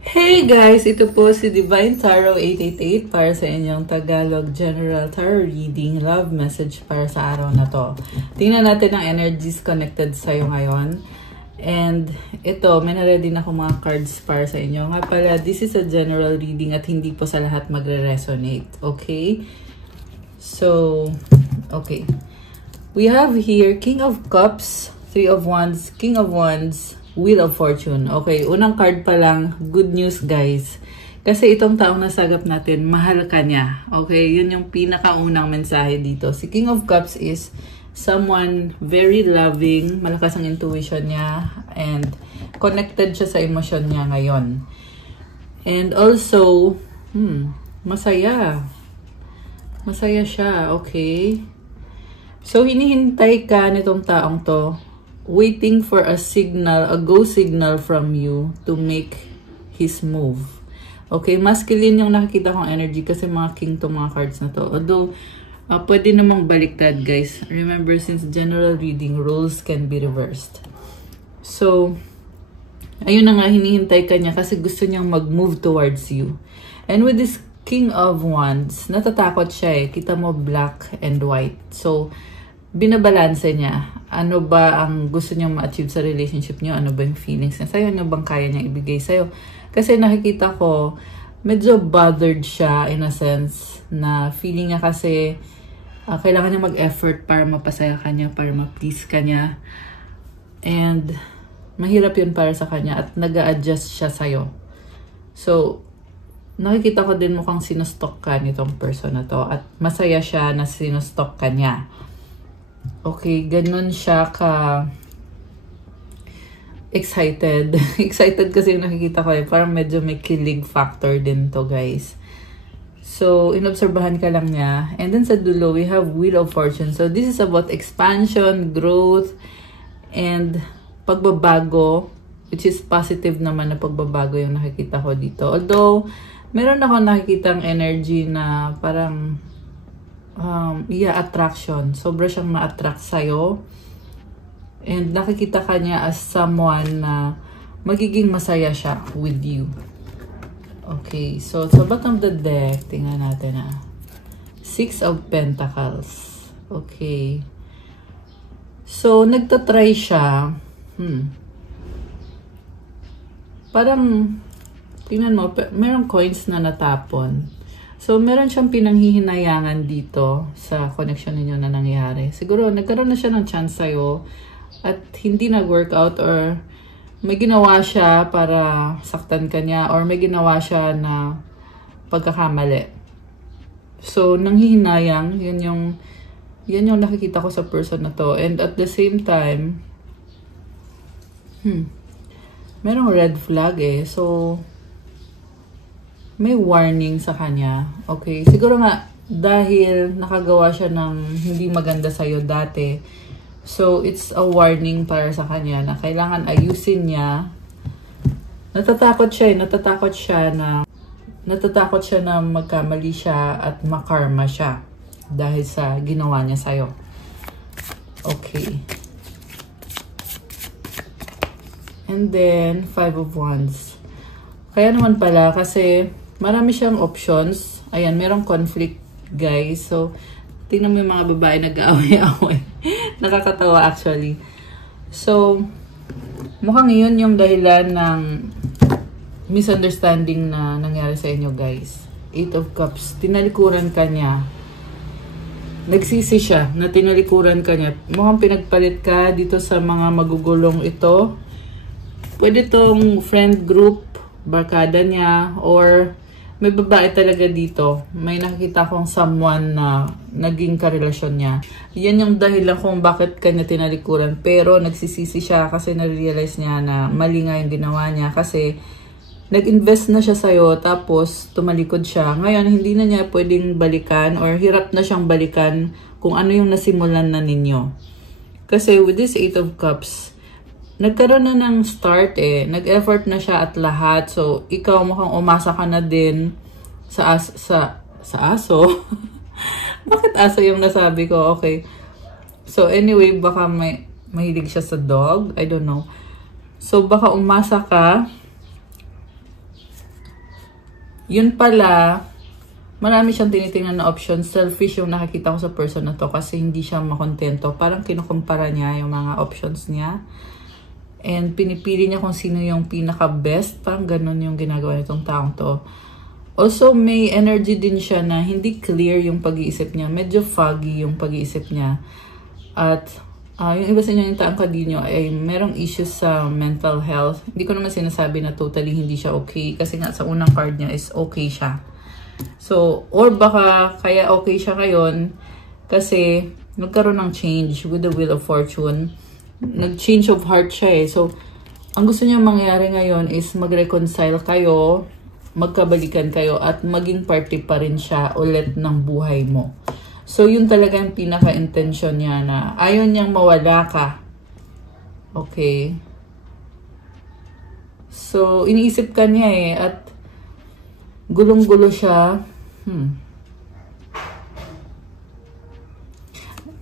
Hey guys! Ito po si Divine Tarot 888 para sa inyong Tagalog General Tarot Reading Love Message para sa araw na to. Tingnan natin ang energies connected sa'yo ngayon. And ito, may na-ready na akong mga cards para sa inyo. Nga pala, this is a general reading at hindi po sa lahat magre-resonate. Okay? So, okay. We have here King of Cups, Three of Wands, King of Wands, Wheel of Fortune. Okay, unang card pa lang, good news guys. Kasi itong taong nasagap natin, mahal ka niya. Okay, yun yung pinakaunang mensahe dito. Si King of Cups is someone very loving, malakas ang intuition niya, and connected siya sa emosyon niya ngayon. And also, masaya. Masaya siya, okay. So, hinihintay ka nitong taong to, waiting for a signal, a go signal from you to make his move. Okay, masculine yung nakikita kong energy kasi mga king to mga cards na to. Although, pwede namang baliktad guys. Remember, since general reading, roles can be reversed. So, ayun na nga, hinihintay ka niya kasi gusto niyang mag-move towards you. And with this King of Wands, natatakot siya eh. Kita mo black and white. So, binabalanse niya. Ano ba ang gusto niyang ma-achieve sa relationship niyo? Ano ba yung feelings niya sa'yo? Ano bang kaya niyang ibigay sa'yo? Kasi nakikita ko, medyo bothered siya in a sense na feeling niya kasi kailangan niya mag-effort para mapasaya ka niya, para ma-please ka niya. And mahirap yun para sa kanya at nag-a-adjust siya sa'yo. So, nakikita ko din mukhang sinustok ka nitong person na to at masaya siya na sinustok ka niya. Okay, ganun siya ka excited. Excited kasi yung nakikita ko eh. Parang medyo may kilig factor din to guys. So, inobserbahan ka lang niya. And then sa dulo, we have Wheel of Fortune. So, this is about expansion, growth, and pagbabago. Which is positive naman na pagbabago yung nakikita ko dito. Although, meron ako nakikitang energy na parang attraction. Sobra siyang ma-attract sa'yo. And nakikita ka niya as someone na magiging masaya siya with you. Okay, so sa bottom of the deck, tingnan natin Six of Pentacles. Okay. So, nagtatry siya. Parang, tingnan mo, merong coins na natapon. So, meron siyang pinanghihinayangan dito sa connection ninyo na nangyari. Siguro, nagkaroon na siya ng chance sa'yo at hindi nag-workout or may ginawa siya para saktan ka niya or may ginawa siya na pagkakamali. So, nanghihinayang, yan yung nakikita ko sa person na to. And at the same time, merong red flag eh. So, may warning sa kanya. Okay, siguro nga dahil nakagawa siya ng hindi maganda sa'yo dati. So, it's a warning para sa kanya na kailangan ayusin niya. Natatakot siya na magkamali siya at makarma siya dahil sa ginawa niya sa'yo. Okay. And then, Five of Wands. Kaya naman pala kasi marami siyang options. Ayan, merong conflict, guys. So, tingnan mo yung mga babae nag-aaway-aaway. Nakakatawa, actually. So, mukhang yun yung dahilan ng misunderstanding na nangyari sa inyo, guys. Eight of Cups. Tinalikuran ka niya. Nagsisi siya na tinalikuran ka niya. Mukhang pinagpalit ka dito sa mga magugulong ito. Pwede tong friend group, barkada niya, or may babae talaga dito. May nakikita kong someone na naging karelasyon niya. Yan yung dahilan kung bakit kanya tinalikuran. Pero nagsisisi siya kasi na-realize niya na mali nga yung ginawa niya. Kasi nag-invest na siya sa'yo tapos tumalikod siya. Ngayon, hindi na niya pwedeng balikan or hirap na siyang balikan kung ano yung nasimulan na ninyo. Kasi with this Eight of Cups, nagkaroon na ng start eh. Nag-effort na siya at lahat. So, ikaw mukhang umasa ka na din sa aso. Bakit aso yung nasabi ko? Okay. So, anyway, baka mahilig siya sa dog. I don't know. So, baka umasa ka Yun pala, marami siyang tinitingnan na options. Selfish yung nakikita ko sa person na to kasi hindi siya makontento. Parang kinukumpara niya yung mga options niya. And pinipili niya kung sino yung pinaka-best. Parang ganun yung ginagawa nitong taong to. Also, may energy din siya na hindi clear yung pag-iisip niya. Medyo foggy yung pag-iisip niya. At yung iba sa inyo yung taong kadinyo ay merong issues sa mental health. Hindi ko naman sinasabi na totally hindi siya okay. Kasi nga sa unang card niya is okay siya. So, or baka kaya okay siya ngayon kasi nagkaroon ng change with the Wheel of Fortune. Nag-change of heart siya eh. So, ang gusto niya mangyari ngayon is mag-reconcile kayo, magkabalikan kayo, at maging party pa rin siya ulit ng buhay mo. So, yun talaga yung pinaka-intention niya na ayaw niyang mawala ka. Okay. So, iniisip ka niya eh. At gulong-gulo siya.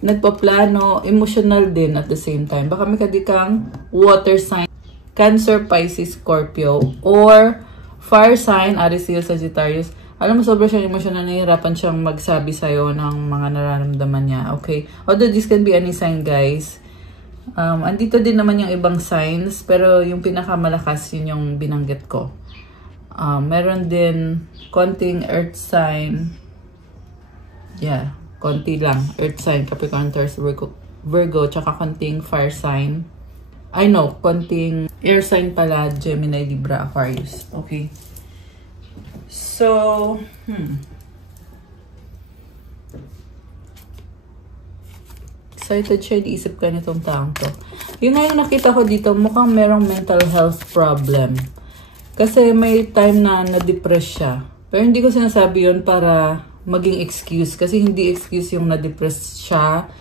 Nagpaplano, emotional din at the same time. Baka may kadikang water sign, Cancer, Pisces, Scorpio, or fire sign, Aries, Leo, Sagittarius. Alam mo, sobrang siyang emotional, nahihirapan siyang magsabi sa'yo ng mga nararamdaman niya. Okay? Although this can be any sign, guys. Andito din naman yung ibang signs, pero yung pinakamalakas, yun yung binanggit ko. Meron din konting earth sign. Yeah, konti lang. Earth sign, Capricorn, Taurus, Virgo, tsaka konting fire sign. I know, konting air sign pala, Gemini, Libra, Aquarius. Okay. So, excited siya, iisip ka nitong taong to. Yung ngayon nakita ko dito, mukhang merong mental health problem. Kasi may time na na-depress siya. Pero hindi ko sinasabi yun para maging excuse. Kasi hindi excuse yung na-depress siya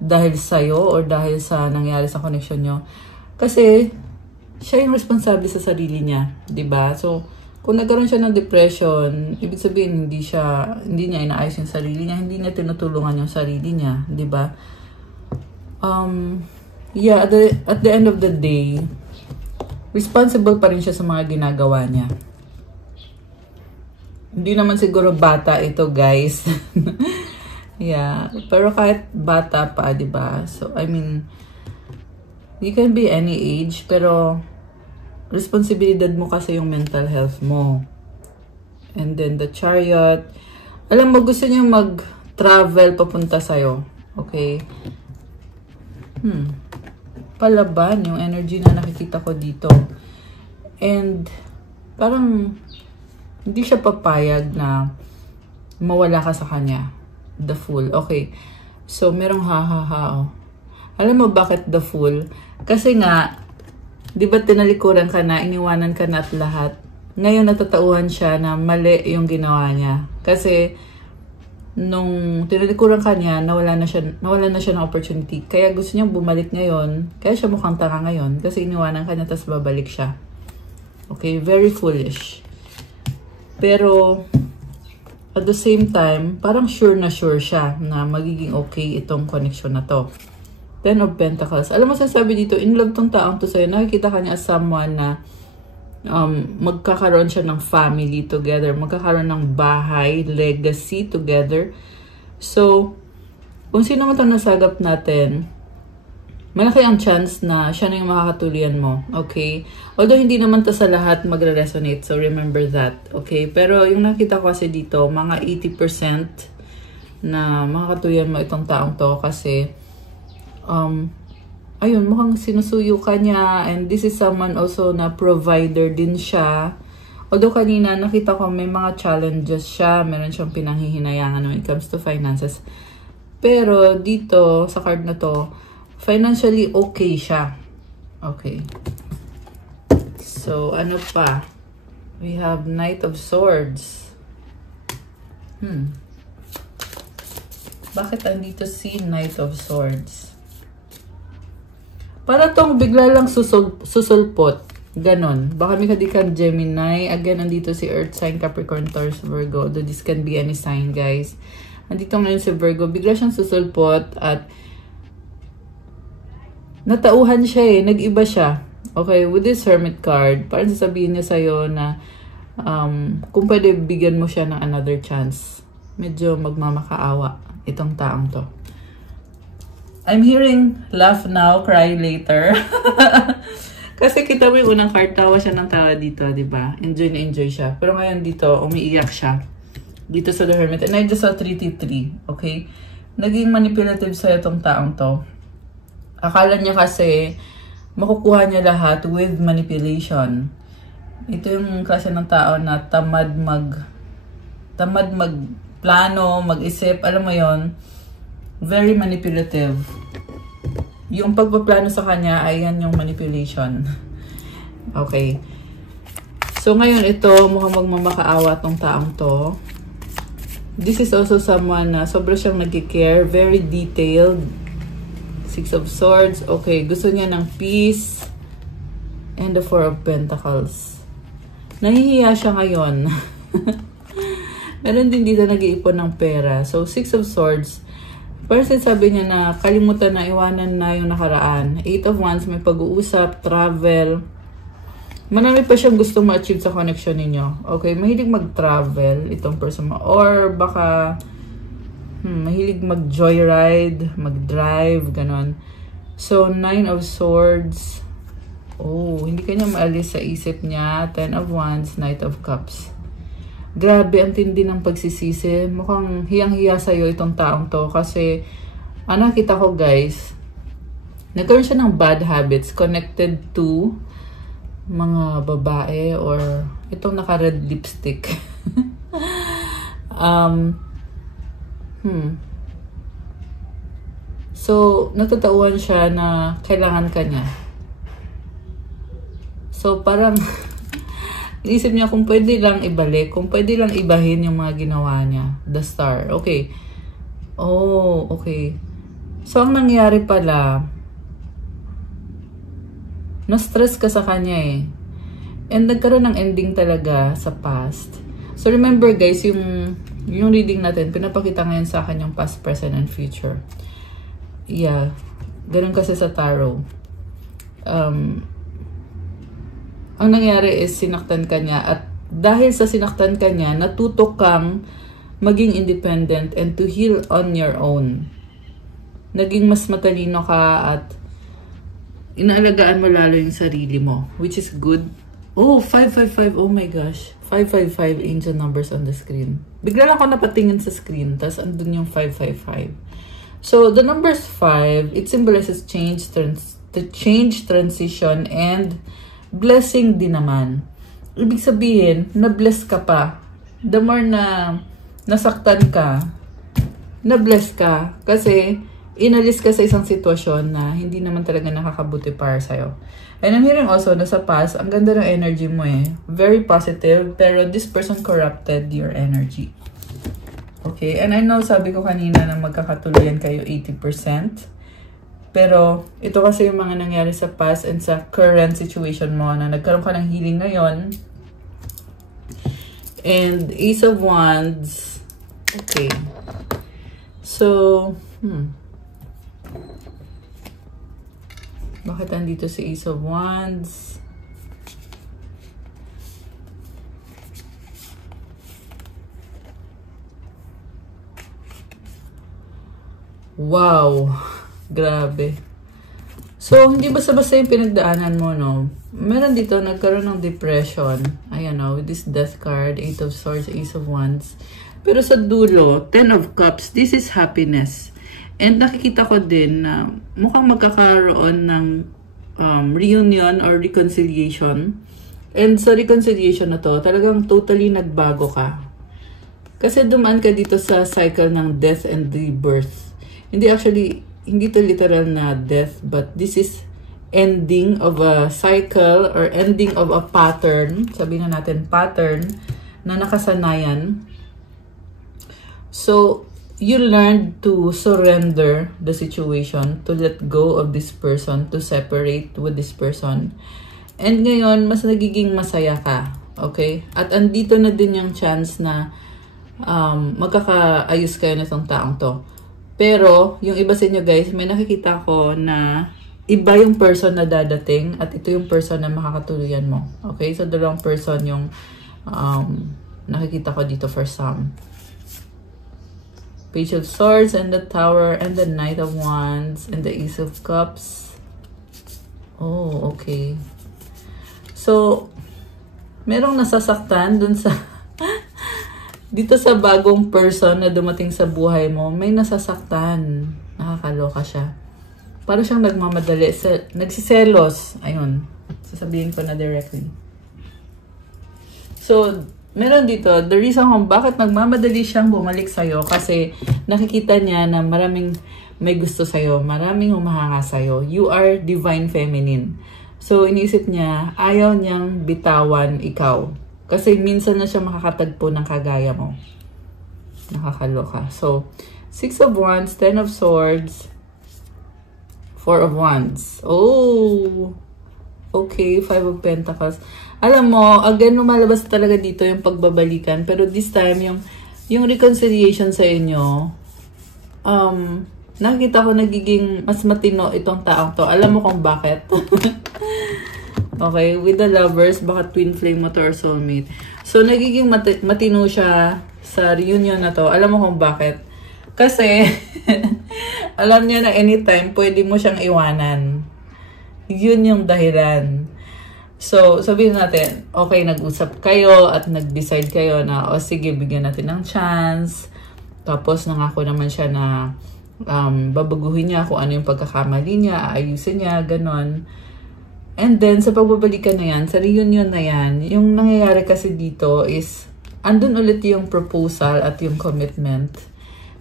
dahil sa'yo or dahil sa nangyari sa connection nyo. Kasi siya yung responsable sa sarili niya. Diba? So, kung nagkaroon siya ng depression, ibig sabihin hindi niya inaayos yung sarili niya, hindi niya tinutulungan yung sarili niya, 'di ba? Yeah, at the end of the day, responsible pa rin siya sa mga ginagawa niya. Hindi naman siguro bata ito, guys. Yeah, pero kahit bata pa, 'di ba? So, I mean, you can be any age, pero responsibilidad mo kasi yung mental health mo. And then the Chariot. Alam mo, gusto niya mag-travel papunta sa'yo. Okay? Palaban yung energy na nakikita ko dito. And parang hindi siya papayag na mawala ka sa kanya. The Fool. Okay. So, merong ha. Alam mo bakit the Fool? Kasi nga, di ba tinalikuran ka na, iniwanan ka na at lahat? Ngayon natatauhan siya na mali yung ginawa niya. Kasi nung tinalikuran ka niya, nawala na siya ng opportunity. Kaya gusto niyang bumalik ngayon. Kaya siya mukhang tanga ngayon. Kasi iniwanan ka niya, tapos babalik siya. Okay? Very foolish. Pero at the same time, parang sure na sure siya na magiging okay itong connection na to. Ten of Pentacles. Alam mo, sasabi dito, in love tong taong to sa'yo. Nakikita ka niya as someone na magkakaroon siya ng family together. Magkakaroon ng bahay, legacy together. So, kung sino mo itong nasagap natin, malaki ang chance na siya na yung makakatulian mo. Okay? Although, hindi naman to sa lahat magre-resonate. So, remember that. Okay? Pero, yung nakita ko kasi dito, mga 80% na makakatulian mo itong taong to kasi ayun, mukhang sinusuyo ka niya, and this is someone also na provider din siya. Although kanina nakita ko may mga challenges siya, meron siyang pinanghihinayangan when it comes to finances. Pero dito sa card na to, financially okay siya. Okay. So ano pa? We have Knight of Swords. Bakit andito si Knight of Swords? Para tong bigla lang susulpot. Ganon. Baka may kadikan Gemini. Again, andito si Earth sign, Capricorn, Taurus, Virgo. Though this can be any sign, guys. Andito ngayon si Virgo. Bigla siyang susulpot at natauhan siya eh. Nag-iba siya. Okay, with this Hermit card, parang sasabihin niya sa'yo na Kung pwede, bigyan mo siya ng another chance. Medyo magmamakaawa itong taong to. I'm hearing laugh now, cry later. Kasi kita mo yung unang card, tawa siya ng tawa dito, di ba? Enjoy na enjoy siya. Pero ngayon dito, umiiyak siya. Dito sa The Hermit. And I just saw 3-3, okay? Naging manipulative sa itong taong to. Akala niya kasi makukuha niya lahat with manipulation. Ito yung klase ng tao na tamad magplano, mag-isip, alam mo yon, very manipulative. Yung pagpaplano sa kanya ay yan yung manipulation. Okay. So ngayon ito, mukhang magmamakaawa tong taong to. This is also someone na sobra siyang nag-care, very detailed. 6 of Swords. Okay, gusto niya ng peace. And the 4 of Pentacles. Nahihiya siya ngayon. Meron din dito nag-iipon ng pera. So, 6 of Swords. First, sabi niya na kalimutan na, iwanan na yung nakaraan. 8 of Wands, may pag-uusap, travel. Marami pa siyang gusto ma-achieve sa connection ninyo. Okay, mahilig mag-travel itong person mo. Or baka mahilig mag-joyride, mag-drive, ganon. So, 9 of Swords. Oh, hindi kanya maalis sa isip niya. 10 of Wands, Knight of Cups. Grabe, ang tindi ng pagsisisi. Mukhang hiyang-hiya sa'yo itong taong to. Kasi, nakita ko guys, nagkaroon siya ng bad habits connected to mga babae or itong naka-red lipstick. So, natatauhan siya na kailangan ka niya. So, parang inisip niya kung pwede lang ibalik, kung pwede lang ibahin yung mga ginawa niya. The Star. Okay. Oh, okay. So, ang nangyari pala, na-stress ka sa kanya eh. And nagkaroon ng ending talaga sa past. So, remember guys, yung reading natin, pinapakita ngayon sa akin yung past, present, and future. Yeah. Ganun kasi sa tarot. Ang nangyari is sinaktan ka niya. At dahil sa sinaktan ka niya, natuto kang maging independent and to heal on your own. Naging mas matalino ka at inaalagaan mo lalo yung sarili mo. Which is good. Oh, 555. Oh my gosh. 555 angel numbers on the screen. Bigla lang ako napatingin sa screen. Tapos andun yung 555. So, the numbers 5, it symbolizes change, transition, and blessing din naman. Ibig sabihin, na-bless ka pa. The more na nasaktan ka, na-bless ka. Kasi, inalis ka sa isang sitwasyon na hindi naman talaga nakakabuti para sa'yo. And I'm hearing also na sa past, ang ganda ng energy mo eh. Very positive, pero this person corrupted your energy. Okay, and I know sabi ko kanina na magkakatuluyan kayo 80%. Pero ito kasi yung mga nangyari sa past and sa current situation mo na nagkaroon ka ng healing ngayon. And Ace of Wands. Okay. So, bakit andito si Ace of Wands? Wow! Grabe. So, hindi basta-basta yung pinagdaanan mo, no? Meron dito, nagkaroon ng depression. Ayan, no? With this Death card, 8 of Swords, Ace of Wands. Pero sa dulo, 10 of Cups, this is happiness. And nakikita ko din na mukhang magkakaroon ng reunion or reconciliation. And sa reconciliation na to, talagang totally nagbago ka. Kasi dumaan ka dito sa cycle ng death and rebirth. Hindi to literal na death, but this is ending of a cycle or ending of a pattern. Sabihin na natin pattern na nakasanayan. So, you learned to surrender the situation, to let go of this person, to separate with this person. And ngayon, mas nagiging masaya ka. Okay? At andito na din yung chance na magkakaayos kayo na itong taong to. Pero, yung iba sa inyo guys, may nakikita ko na iba yung person na dadating at ito yung person na makakatuluyan mo. Okay? So, dalawang person yung nakikita ko dito for some. Page of Swords and the Tower and the Knight of Wands and the Ace of Cups. Oh, okay. So, merong nasasaktan dun sa dito sa bagong person na dumating sa buhay mo, may nasasaktan. Nakakaloka siya. Parang siyang nagmamadali. Nagsiselos. Ayun. Sasabihin ko na directly. So, meron dito, the reason kung bakit nagmamadali siyang bumalik sa'yo kasi nakikita niya na maraming may gusto sa'yo, maraming humahanga sa'yo. You are divine feminine. So, iniisip niya, ayaw niyang bitawan ikaw. Kasi minsan na siya makakatagpo ng kagaya mo. Nakakaloka. So, 6 of Wands, 10 of Swords, 4 of Wands. Oh! Okay, 5 of Pentacles. Alam mo, again, lumalabas talaga dito yung pagbabalikan. Pero this time, yung reconciliation sa inyo, nakikita ko nagiging mas matino itong taong to. Alam mo kung bakit? Okay, with the Lovers, baka twin flame mo to or soulmate. So, nagiging matino siya sa reunion na to. Alam mo kung bakit? Kasi, alam niya na anytime, pwede mo siyang iwanan. Yun yung dahilan. So, sabihin natin, okay, nag-usap kayo at nag-decide kayo na, o sige, bigyan natin ng chance. Tapos, nangako naman siya na babaguhin niya kung ano yung pagkakamali niya, aayusin niya, ganon. And then, sa pagbabalikan na yan, sa reunion na yan, yung nangyayari kasi dito is, andun ulit yung proposal at yung commitment.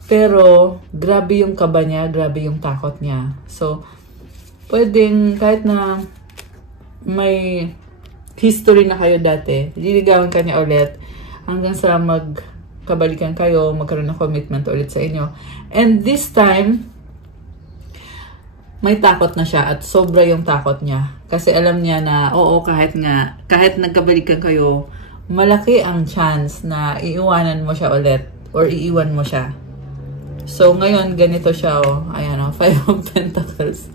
Pero, grabe yung kaba niya, grabe yung takot niya. So, pwedeng, kahit na may history na kayo dati, liligawan ka niya ulit, hanggang sa magkabalikan kayo, magkaroon ng commitment ulit sa inyo. And this time, may takot na siya at sobra yung takot niya. Kasi alam niya na, oo, kahit nagkabalikan kayo, malaki ang chance na iiwanan mo siya ulit or iiwan mo siya. So, ngayon, ganito siya, oh. Ayan, oh, 5 of Pentacles.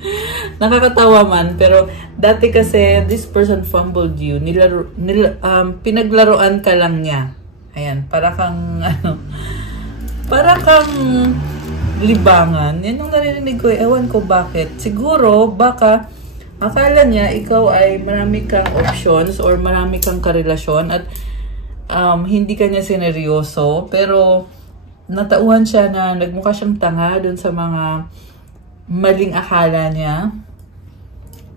Nakakatawa man, pero dati kasi, this person fumbled you. Pinaglaruan ka lang niya. Ayan, para kang, para kang libangan. Yan yung narinig ko, ewan ko bakit. Siguro, baka, akala niya, ikaw ay marami kang options or marami kang karelasyon at hindi ka niya sineryoso. Pero, natauhan siya na nagmukha siyang tanga dun sa mga maling akala niya.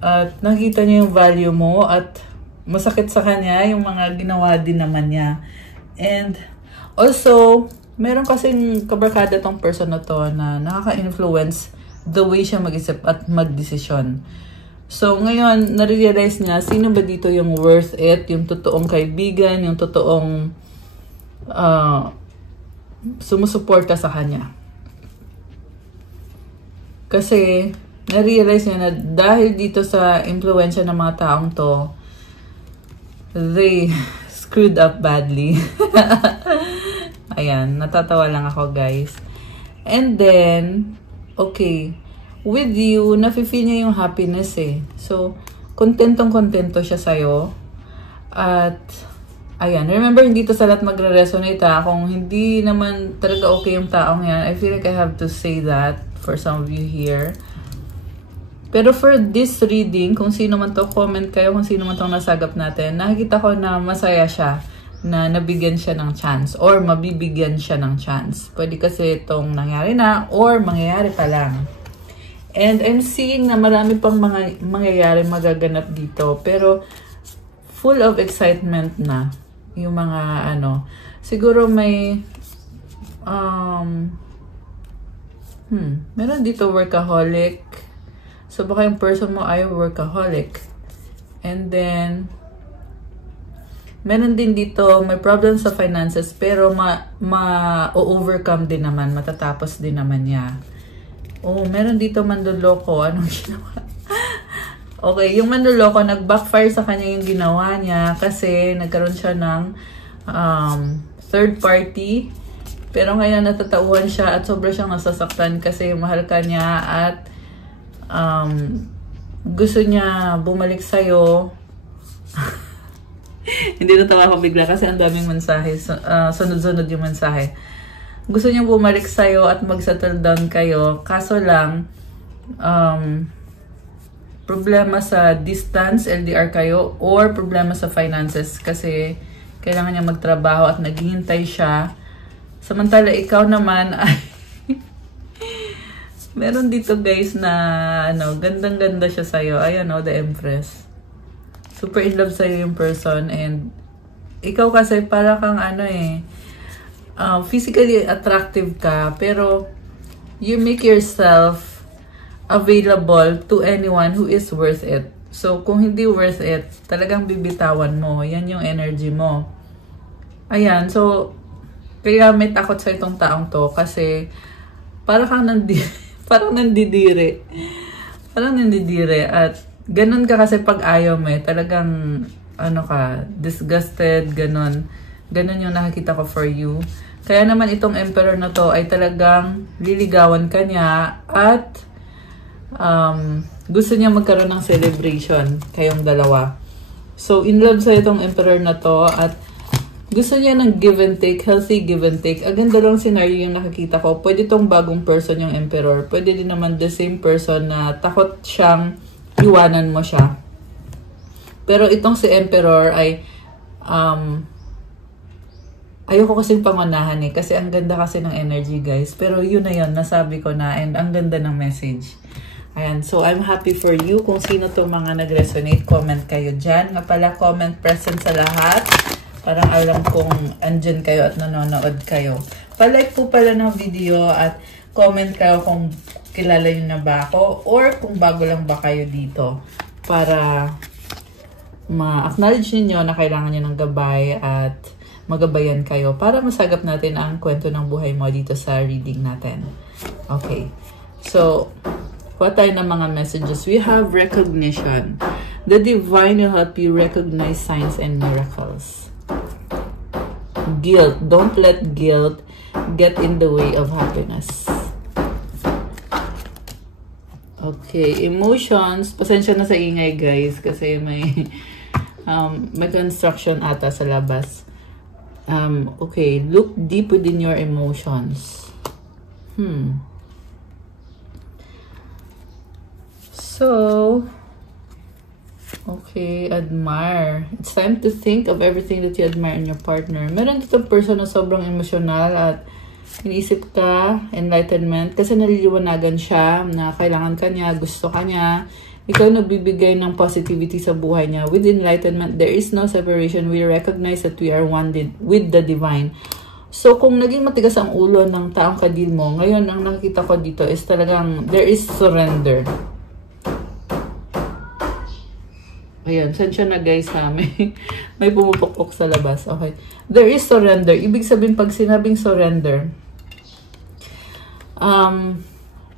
At nakita niya yung value mo at masakit sa kanya yung mga ginawa din naman niya. And also, meron kasing kabarkada tong person na to na nakaka-influence the way siya mag-isip at mag-desisyon. So, ngayon, nare-realize niya, sino ba dito yung worth it, yung totoong kaibigan, yung totoong sumusuporta sa kanya. Kasi, na-realize niya na dahil dito sa influensya ng mga taong to, they screwed up badly. Ayan, natatawa lang ako, guys. And then, okay, with you, nafe-feel niya yung happiness eh. So, kontentong-kontento siya sa'yo. At, ayan, remember, hindi to sa lahat magre-resonate ha. Kung hindi naman talaga okay yung taong yan, I feel like I have to say that for some of you here. Pero for this reading, kung sino man to, comment kayo kung sino man tong nasagap natin, nakikita ko na masaya siya na nabigyan siya ng chance or mabibigyan siya ng chance. Pwede kasi itong nangyari na or mangyayari pa lang. And I'm seeing na marami pang mga mangyayari magaganap dito. Pero full of excitement na yung mga ano. Siguro may meron dito workaholic. So baka yung person mo ay workaholic. And then meron din dito, may problem sa finances, pero ma-overcome din naman, matatapos din naman niya. Oh, meron dito manloloko. Anong ginawa? Okay, yung manloloko, nag-backfire sa kanya yung ginawa niya kasi nagkaroon siya ng third party. Pero ngayon natatauhan siya at sobra siyang nasasaktan kasi mahal ka niya at gusto niya bumalik sa'yo. Hindi natawa ako bigla kasi ang daming mensahe. Sunod-sunod yung mensahe. Gusto niya bumalik sa'yo at mag-settle down kayo. Kaso lang, problema sa distance, LDR kayo, or problema sa finances kasi kailangan niya magtrabaho at naghihintay siya. Samantala, ikaw naman ay meron dito guys na gandang-ganda siya sa'yo. Ayan the Empress. Super in love sa'yo yung person and ikaw kasi para kang physically attractive ka pero you make yourself available to anyone who is worth it. So, kung hindi worth it, talagang bibitawan mo. Yan yung energy mo. Ayan. So, kaya may takot sa itong taong to kasi para kang parang nandidiri. Parang nandidiri. At ganun ka kasi pag ayaw mo talagang, disgusted, ganun. Ganun yung nakikita ko for you. Kaya naman itong Emperor na to ay talagang liligawan ka niya at gusto niya magkaroon ng celebration kayong dalawa. So, in love sa itong Emperor na to at gusto niya ng give and take, healthy give and take. Agad dalawang scenario yung nakikita ko. Pwede tong bagong person yung Emperor. Pwede din naman the same person na takot siyang iwanan mo siya. Pero itong si Emperor ay ayoko kasing pangunahan kasi ang ganda kasi ng energy guys. Pero yun na yun, nasabi ko na and ang ganda ng message. Ayan, so I'm happy for you. Kung sino to mga nag-resonate, comment kayo dyan. Nga pala, comment present sa lahat. Parang alam kong andyan kayo at nanonood kayo. Pa-like po pala ng video at comment kayo kung kilala nyo na ba ako or kung bago lang ba kayo dito para ma-acknowledge niyo na kailangan nyo ng gabay at magabayan kayo para masagap natin ang kwento ng buhay mo dito sa reading natin. Okay. So, what tayo ng mga messages? We have recognition. The divine will help you recognize signs and miracles. Guilt. Don't let guilt get in the way of happiness. Okay. Emotions. Pasensya na sa ingay guys kasi may construction ata sa labas. Okay. Look deep within your emotions. So, okay, admire. It's time to think of everything that you admire in your partner. Meron dito person na sobrang emotional at iniisip ka, enlightenment, kasi naliliwanagan siya na kailangan ka niya, gusto ka niya. Ikaw nagbibigay ng positivity sa buhay niya. With enlightenment, there is no separation. We recognize that we are one with the divine. So, kung naging matigas ang ulo ng taong kadil mo, ngayon, ang nakikita ko dito is talagang, there is surrender. Ayan, sensya na guys ha, may pumupukpok sa labas. Okay. There is surrender. Ibig sabihin, pag sinabing surrender,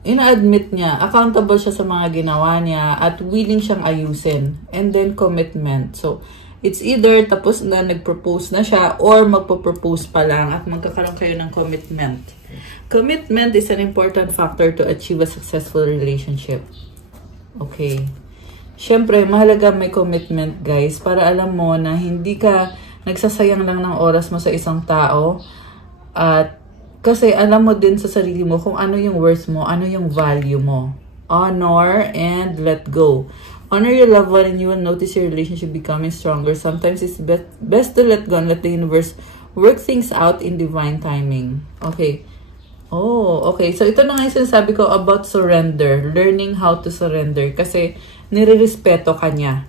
ina-admit niya, accountable siya sa mga ginawa niya, at willing siyang ayusin. And then, commitment. So, it's either tapos na, nag-propose na siya, or magpo-propose pa lang, at magkakaroon kayo ng commitment. Commitment is an important factor to achieve a successful relationship. Okay. Siyempre, mahalaga may commitment, guys, para alam mo na hindi ka nagsasayang lang ng oras mo sa isang tao. At kasi alam mo din sa sarili mo kung ano yung worth mo, ano yung value mo. Honor and let go. Honor your loved one and you will notice your relationship becoming stronger. Sometimes it's best to let go and let the universe work things out in divine timing. Okay. Oh, okay. So, ito na nga yung sinasabi ko about surrender. Learning how to surrender. Kasi, nire-respeto ka niya.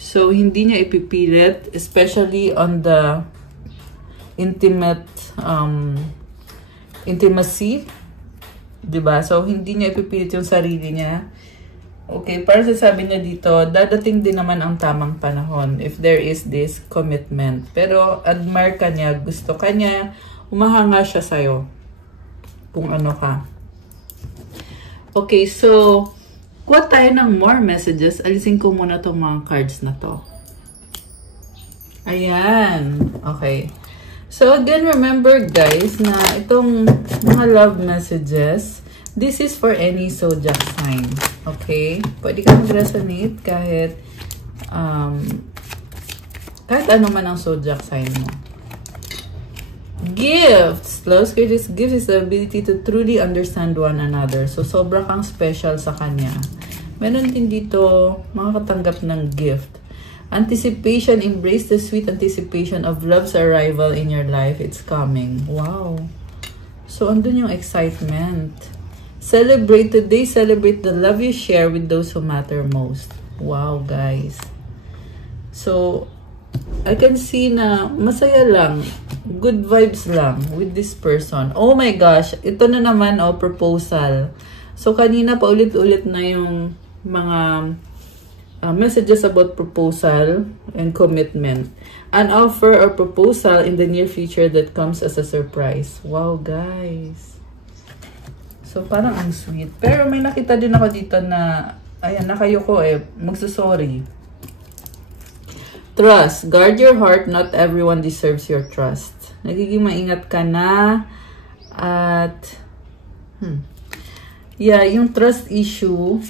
So, hindi niya ipipilit, especially on the intimacy. Diba? So, hindi niya ipipilit yung sarili niya. Okay, para sasabi niya dito, dadating din naman ang tamang panahon if there is this commitment. Pero, admire ka niya, gusto ka niya, umahanga siya sa'yo. Kung ano ka. Okay, so, kuha tayo ng more messages. Alisin ko muna itong mga cards na to. Ayan. Okay. So, again, remember guys, na itong mga love messages, this is for any zodiac sign. Okay? Pwede ka mag-resonate kahit Kahit ano man ang zodiac sign mo. Gifts! Love's greatest gift is the ability to truly understand one another. So, sobra kang special sa kanya. Meron din dito makakatanggap ng gift. Anticipation, embrace the sweet anticipation of love's arrival in your life. It's coming. Wow. So, andun yung excitement. Celebrate today. Celebrate the love you share with those who matter most. Wow, guys. So, I can see na masaya lang. Good vibes lang with this person. Oh my gosh. Ito na naman, proposal. So, kanina pa ulit-ulit na yung mga messages about proposal and commitment. An offer or proposal in the near future that comes as a surprise. Wow, guys. So, parang ang sweet. Pero may nakita din ako dito na, ayan, nakayuko magsasorry. Trust. Guard your heart. Not everyone deserves your trust. Nagiging maingat ka na. At, yeah, yung trust issue,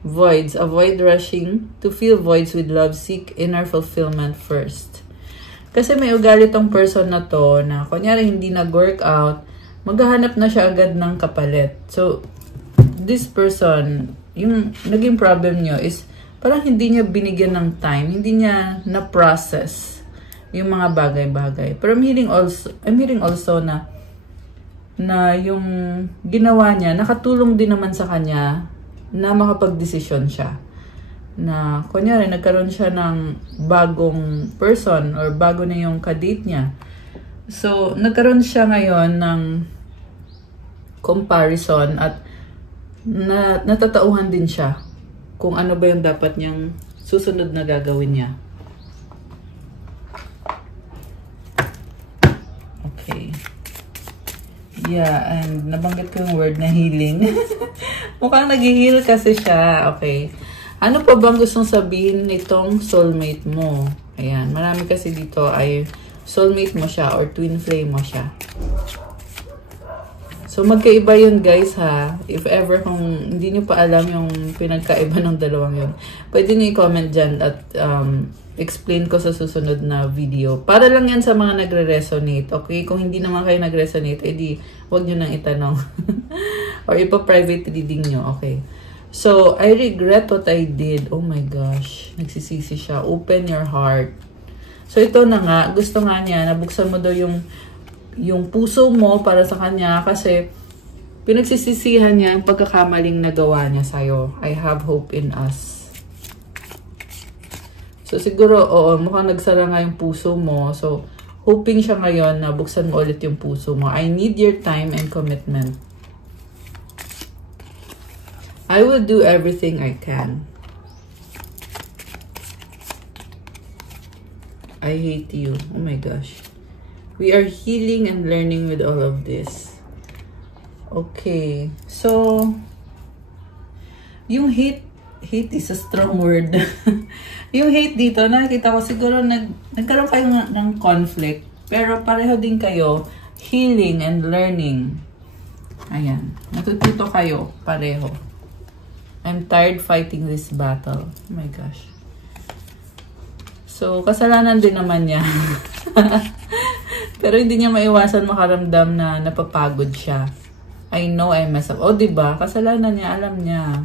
voids. Avoid rushing to fill voids with love. Seek inner fulfillment first. Kasi may ugali tong person na to na kunyari hindi nag-work out, maghahanap na siya agad ng kapalit. So, this person, yung naging problem nyo is parang hindi niya binigyan ng time, hindi niya na-process yung mga bagay-bagay. Pero I'm hearing also na yung ginawa niya, nakatulong din naman sa kanya na makapag-desisyon siya. Na, kunyari, nagkaroon siya ng bagong person or bago na yung kadate niya. So, nagkaroon siya ngayon ng comparison at natatauhan din siya kung ano ba yung dapat niyang susunod na gagawin niya. Okay. Yeah, and nabanggit ko yung word na healing. Mukhang nag-heal kasi siya. Okay. Ano pa bang gustong sabihin nitong soulmate mo? Ayan, marami kasi dito ay soulmate mo siya or twin flame mo siya. So, magkaiba yun guys ha. If ever kung hindi nyo pa alam yung pinagkaiba ng dalawang yun, pwede nyo i-comment dyan at explain ko sa susunod na video. Para lang yan sa mga nagre-resonate. Okay? Kung hindi naman kayo nag-resonate, edi huwag nyo nang itanong. Or ipa-private reading nyo. Okay. So, I regret what I did. Oh my gosh. Nagsisisi siya. Open your heart. So, ito na nga. Gusto nga niya. Nabuksan mo daw yung puso mo para sa kanya kasi pinagsisisihan niya ang pagkakamaling nagawa niya sa'yo. I have hope in us. So, siguro, oo, mukhang nagsara nga yung puso mo. So, hoping siya ngayon na buksan mo ulit yung puso mo. I need your time and commitment. I will do everything I can. I hate you. Oh my gosh. We are healing and learning with all of this. Okay. So, yung hate is a strong word. Yung hate dito, nakikita ko siguro nagkaroon kayo ng conflict. Pero pareho din kayo, healing and learning. Ayan. Natututo kayo, pareho. I'm tired fighting this battle. Oh my gosh. So, kasalanan din naman niya. Pero hindi niya maiwasan makaramdam na napapagod siya. I know I mess up. O, diba? Kasalanan niya, alam niya.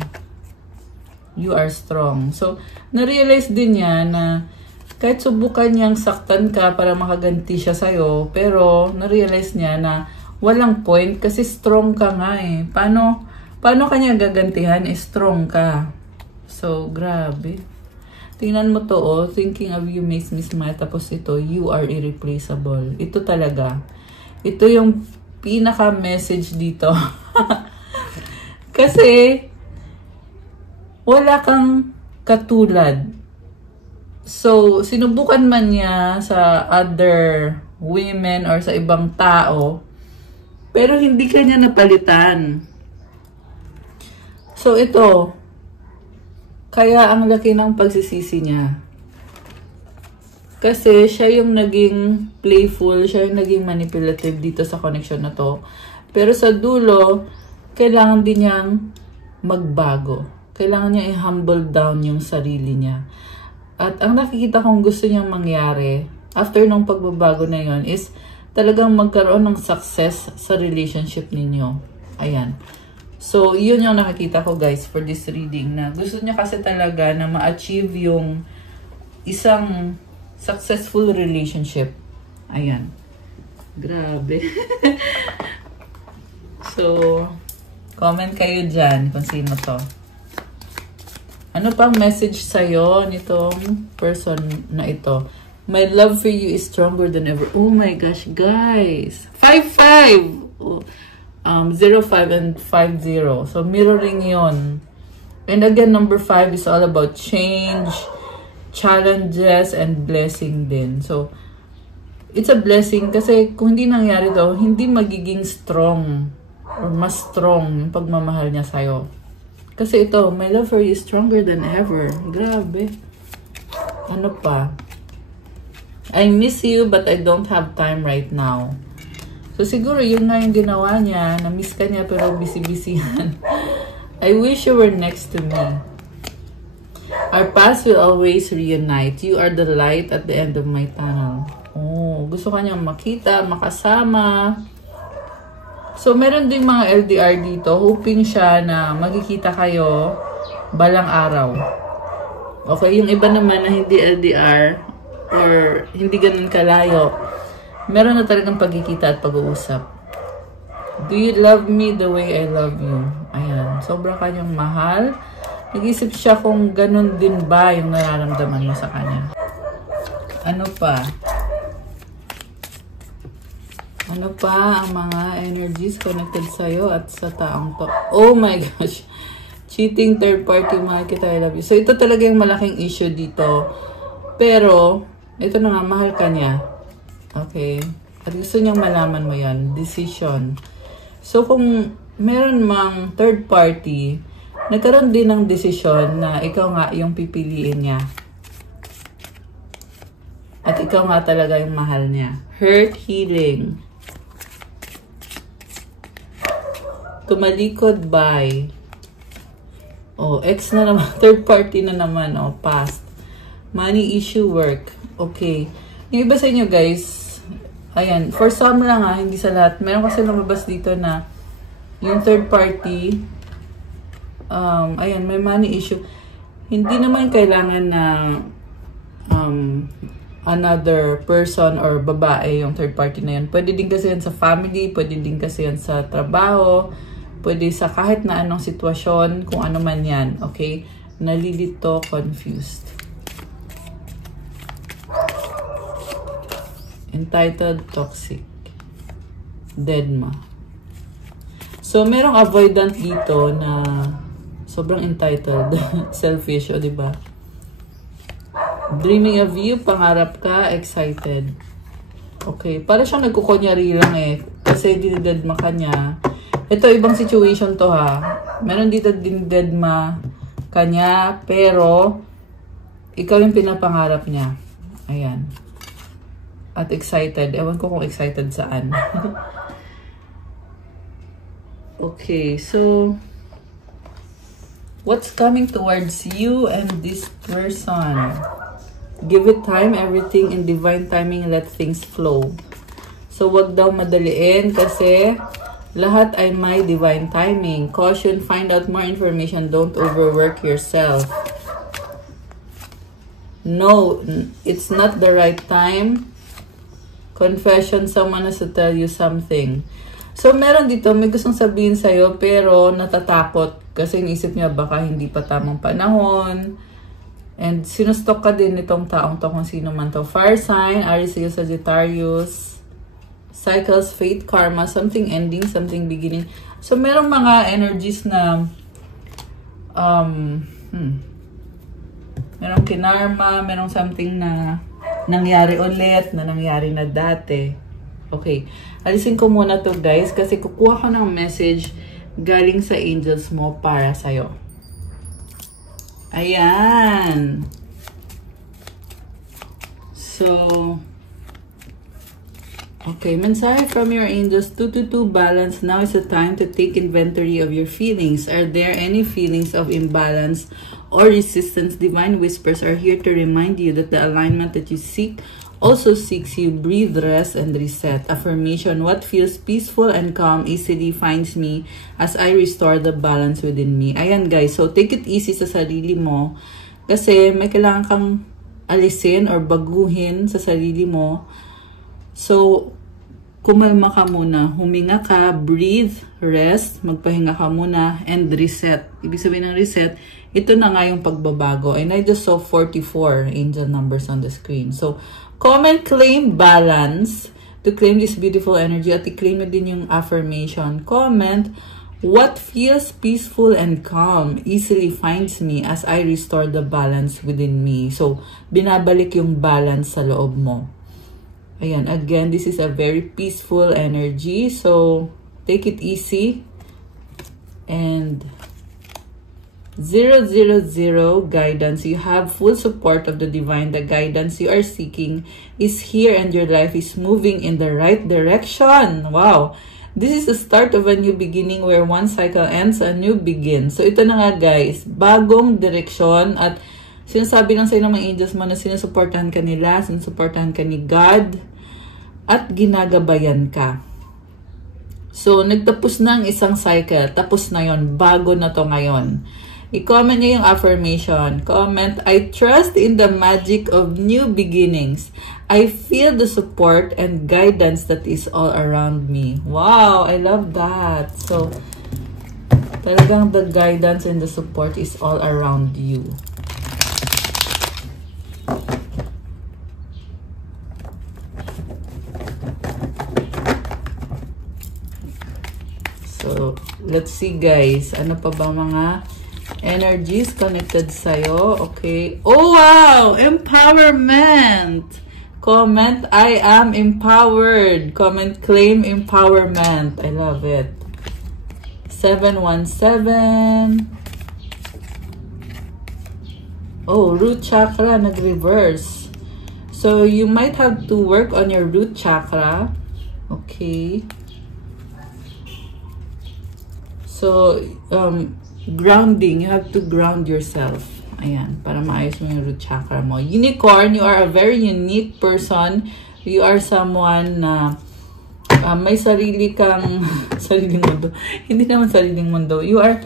You are strong. So, na-realize din niya na kahit subukan niyang saktan ka para makaganti siya sa'yo, pero na-realize niya na walang point kasi strong ka nga eh. Paano kanya gagantihan? Strong ka. So, grabe. Tingnan mo to, oh. Thinking of you makes me smile. Tapos ito, you are irreplaceable. Ito talaga. Ito yung pinaka-message dito. Kasi, wala kang katulad. So, sinubukan man niya sa other women or sa ibang tao, pero hindi ka niya napalitan. So, ito, kaya ang laki ng pagsisisi niya. Kasi siya yung naging playful, siya yung naging manipulative dito sa connection na to. Pero sa dulo, kailangan din niyang magbago. Kailangan niya i-humble down yung sarili niya. At ang nakikita kong gusto niyang mangyari after nung pagbabago na yon is talagang magkaroon ng success sa relationship ninyo. Ayan. So, yun yung nakikita ko guys for this reading, na gusto niya kasi talaga na ma-achieve yung isang successful relationship. Ayan. Grabe. So, comment kayo dyan kung sino to. Ano pang message sa'yo nitong person na ito? My love for you is stronger than ever. Oh my gosh, guys. 5-5. 0-5 and 5-0. So, mirroring yon. And again, number 5 is all about change, challenges, and blessing din. So, it's a blessing kasi kung hindi nangyari daw, hindi magiging strong or mas strong yung pagmamahal niya sa'yo. Kasi ito, my love for you is stronger than ever. Grabe. Ano pa? I miss you but I don't have time right now. So siguro yun nga yung ginawa niya. Na-miss ka niya pero busy-busy yan. I wish you were next to me. Our paths will always reunite. You are the light at the end of my tunnel. Oh, gusto ka niyang makita, makasama. So, meron din mga LDR dito. Hoping siya na magkikita kayo balang araw. Okay, yung iba naman na hindi LDR or hindi ganun kalayo, meron na talagang pagkikita at pag-uusap. Do you love me the way I love you? Ayan. Sobrang kanyang mahal. Nag-isip siya kung ganun din ba yung nararamdaman mo sa kanya. Ano pa? Ano pa ang mga energies connected sa'yo at sa taong to? Oh my gosh! Cheating, third party, mahal kita, I love you. So, ito talaga yung malaking issue dito. Pero, ito na nga, mahal ka niya. Okay? At gusto niyang malaman mo yan. Decision. So, kung meron mang third party, nagkaroon din ng decision na ikaw nga yung pipiliin niya. At ikaw nga talaga yung mahal niya. Hurt, healing. Tumalikod by. Oh, ex na naman. Third party na naman. Oh, past. Money issue, work. Okay. Yung iba sa inyo guys, ayan, for some lang ha, hindi sa lahat. Meron kasi lumabas dito na yung third party, ayan, may money issue. Hindi naman kailangan na another person or babae yung third party na yun. Pwede din kasi yan sa family, pwede din kasi yan sa trabaho, pwede sa kahit na anong sitwasyon, kung ano man yan, okay? Nalilito, confused. Entitled, toxic. Deadma. So, merong avoidant dito na sobrang entitled. Selfish, o diba? Dreaming of you, pangarap ka, excited. Okay, para siyang nagkukunyari lang eh. Kasi dinidedma ka niya. Ito, ibang situation to ha. Meron dito dinidedma ka niya, pero ikaw yung pinapangarap niya. Ayan. At excited. Ewan ko kung excited saan. Okay, so what's coming towards you and this person? Give it time, everything in divine timing, let things flow. So, wag daw madaliin kasi lahat ay may divine timing. Caution, find out more information, don't overwork yourself. No, it's not the right time. Confession, someone has to tell you something. So, meron dito, may gustong sabihin sa'yo, pero natatakot. Kasi inisip niya, baka hindi pa tamang panahon. And sinustok ka din nitong taong to, kung sino man to. Fire sign, Aries, Leo, Sagittarius. Cycles, fate, karma, something ending, something beginning. So, merong mga energies na merong kinarma, merong something na nangyari ulit, na nangyari na dati. Okay. Alisin ko muna to guys kasi kukuha ko ng message galing sa angels mo para sa'yo. Ayan. So, okay. Mensahe from your angels. 2-2 balance. Now is the time to take inventory of your feelings. Are there any feelings of imbalance or resistance, divine whispers are here to remind you that the alignment that you seek also seeks you. Breathe, rest, and reset. Affirmation: what feels peaceful and calm easily finds me as I restore the balance within me. Ayan guys, so take it easy sa sarili mo. Kasi may kailangan kang alisin or baguhin sa sarili mo. So, kumalma ka muna. Huminga ka, breathe, rest, magpahinga ka muna, and reset. Ibig sabihin ng reset, ito na nga yung pagbabago. And I just saw 44 angel numbers on the screen. So, comment, claim, balance to claim this beautiful energy. At i-claim mo din yung affirmation. Comment, what feels peaceful and calm easily finds me as I restore the balance within me. So, binabalik yung balance sa loob mo. Ayan, again, this is a very peaceful energy. So, take it easy. And 000 guidance. You have full support of the divine. The guidance you are seeking is here and your life is moving in the right direction. Wow! This is the start of a new beginning where one cycle ends, a new begins. So, ito na nga guys, bagong direksyon at sinasabi lang sa'yo ng mga angels mo na sinusuportahan ka nila, sinusuportahan ka ni God, at ginagabayan ka. So, nagtapos na ang isang cycle. Tapos na yon, bago na to ngayon. I-comment nyo yung affirmation. Comment, I trust in the magic of new beginnings. I feel the support and guidance that is all around me. Wow, I love that. So, talagang the guidance and the support is all around you. So, let's see guys. Ano pa ba mga energies connected sa'yo? Okay. Oh, wow! Empowerment! Comment, I am empowered. Comment, claim empowerment. I love it. 717. Oh, root chakra nag-reverse. So, you might have to work on your root chakra. Okay. So, grounding. You have to ground yourself. Ayan, para maayos mo yung root chakra mo. Unicorn, you are a very unique person. You are someone na may sarili kang sariling mundo. Hindi naman sariling mundo. You are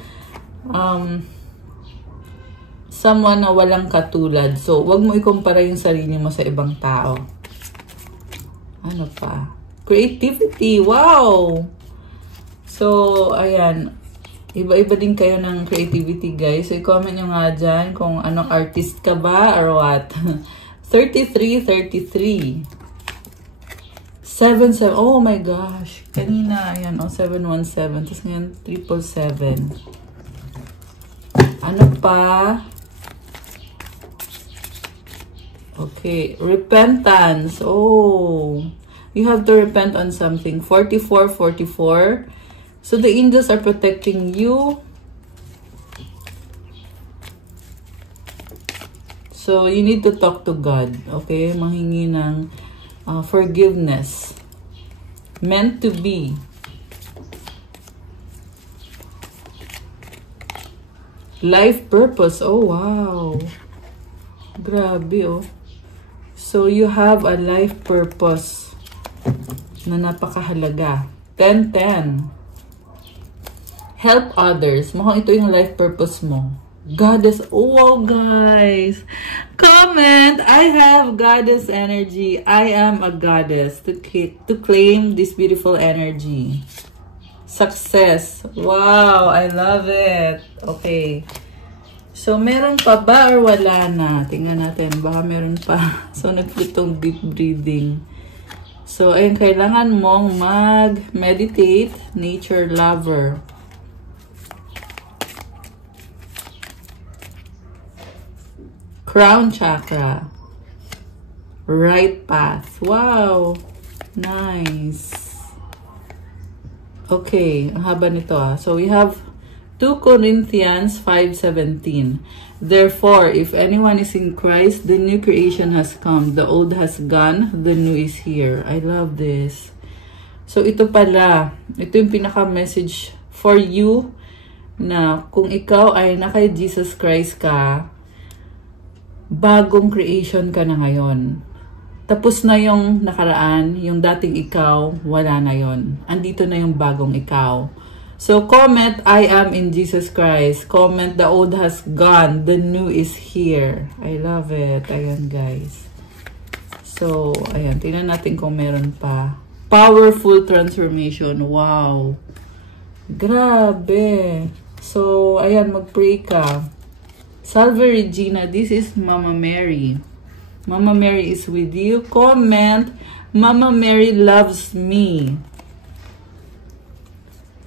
someone na walang katulad. So, wag mo ikumpara yung sarili mo sa ibang tao. Ano pa? Creativity. Wow! So, ayan. Iba-iba din kayo ng creativity, guys. So, i-comment nyo nga dyan kung anong artist ka ba or what. 33. 77. Oh my gosh. Kanina, ayan, 717. Tapos ngayon, 777. Ano pa? Okay. Repentance. Oh. You have to repent on something. 44. So, the angels are protecting you. So, you need to talk to God. Okay? Manghingi ng forgiveness. Meant to be. Life purpose. Oh, wow. Grabe, oh. So, you have a life purpose na napakahalaga. 10-10. Help others. Mukhang ito yung life purpose mo. Goddess. Oh, wow, guys. Comment. I have goddess energy. I am a goddess. To claim this beautiful energy. Success. Wow, I love it. Okay. So, meron pa ba or wala na? Tingnan natin. Baka meron pa. So, nag-flip tong deep breathing. So, ayun, kailangan mong mag-meditate. Nature lover. Crown chakra. Right path. Wow. Nice. Okay. Ang haba nito ah. So we have 2 Corinthians 5:17. Therefore, if anyone is in Christ, the new creation has come. The old has gone. The new is here. I love this. So ito pala. Ito yung pinaka-message for you na kung ikaw ay na kay Jesus Christ ka, bagong creation ka na ngayon. Tapos na yung nakaraan, yung dating ikaw, wala na yon. Andito na yung bagong ikaw. So, comment, I am in Jesus Christ. Comment, the old has gone, the new is here. I love it. Ayan, guys. So, ayan, tingnan natin kung meron pa. Powerful transformation. Wow. Grabe. So, ayan, mag-pray ka. Salve Regina, this is Mama Mary. Mama Mary is with you. Comment, Mama Mary loves me.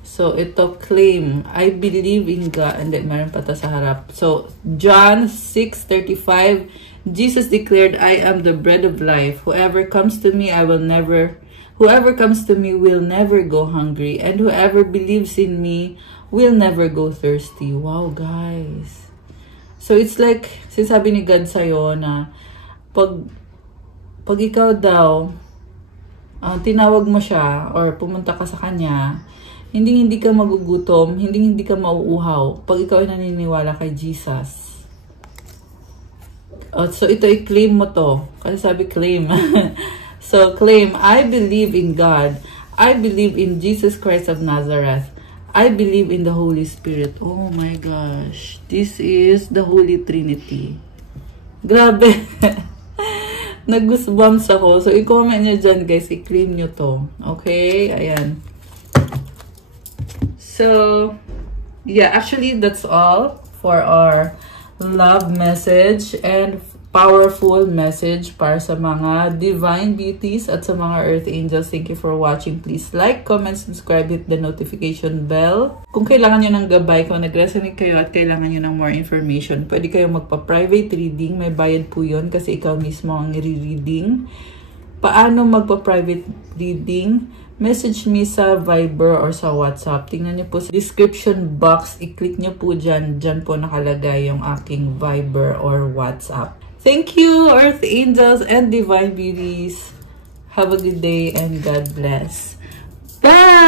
So, ito, claim, I believe in God. And then, meron pa ta sa harap. So, John 6:35, Jesus declared, I am the bread of life. Whoever comes to me will never go hungry. And whoever believes in me will never go thirsty. Wow, guys. So, it's like, sinasabi ni God sa'yo na, pag ikaw daw, tinawag mo siya, or pumunta ka sa kanya, hindi ka magugutom, hindi ka mauuhaw, pag ikaw ay naniniwala kay Jesus. So, ito, i-claim mo to. Kasi sabi, claim. So, claim, I believe in God. I believe in Jesus Christ of Nazareth. I believe in the Holy Spirit. Oh my gosh. This is the Holy Trinity. Grabe. Nag-goosebumps ako. So, i-comment nyo dyan, guys. I-claim nyo to. Okay? Ayan. So, yeah. Actually, that's all for our love message and powerful message para sa mga divine beauties at sa mga earth angels. Thank you for watching. Please like, comment, subscribe, hit the notification bell. Kung kailangan nyo ng gabay, kung nag-resonate kayo at kailangan nyo ng more information, pwede kayo magpa-private reading. May bayad po yun kasi ikaw mismo ang i-reading. Paano magpa-private reading? Message me sa Viber or sa WhatsApp. Tingnan nyo po sa description box. I-click nyo po dyan. Dyan po nakalagay yung aking Viber or WhatsApp. Thank you, Earth Angels and Divine Beauties. Have a good day and God bless. Bye!